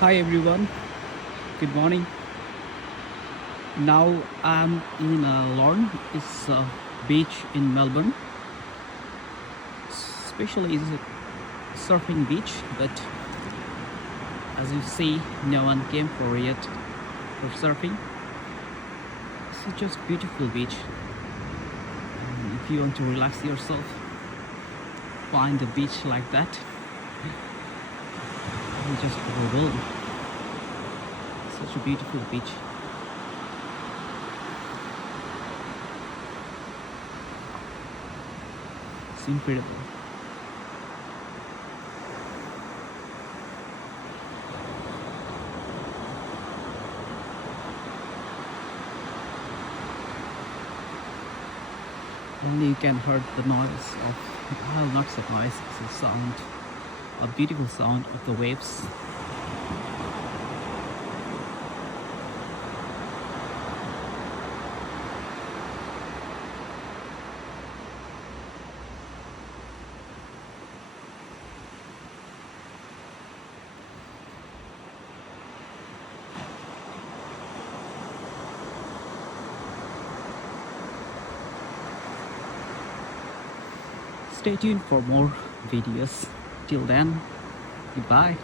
Hi everyone, good morning. Now I'm in Lorne. It's a beach in Melbourne. Especially it's a surfing beach, but as you see, no one came for it for surfing. It's just beautiful beach. If you want to relax yourself, find a beach like that. You just overwhelmed. Such a beautiful beach. It's incredible. Only you can hear the noise of, well, not the noise, it's a sound, a beautiful sound of the waves. Stay tuned for more videos. Till then, goodbye.